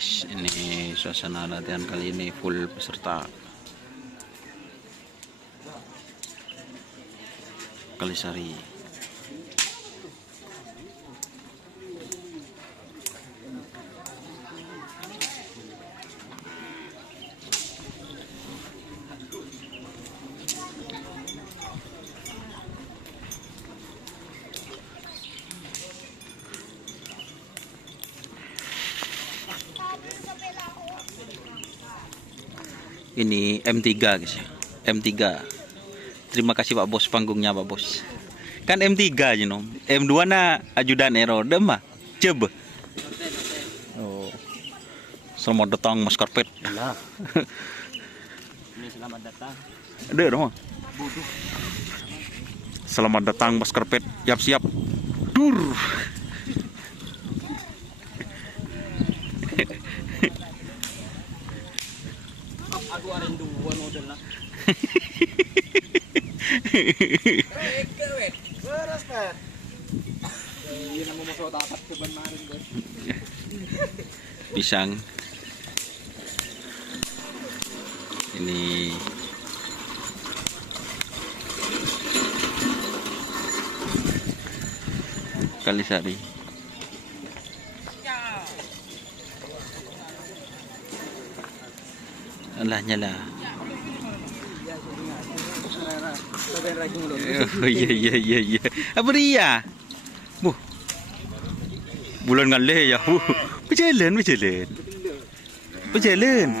guys, ini suasana latihan kali ini full peserta Kalisari. Ini M3 guys ya. M3. Terima kasih Pak Bos, panggungnya Pak Bos. Kan M3 aja nom. M2 na ajudan ero mah. Coba. Oh. Selamat datang Mas Karpet. Nah. Ini selamat datang. Ada dong. Selamat datang Mas Karpet. Siap-siap. Dur. Aku arin dua model lah. Beres pet. Iya namu mau dapat keban marin guys. Pisang. Ini Kalisari. Alah nyala. Oh iya. Apa dia? Bulan ngalih ya. Berjalan. Saya beri dulu. Berjalan.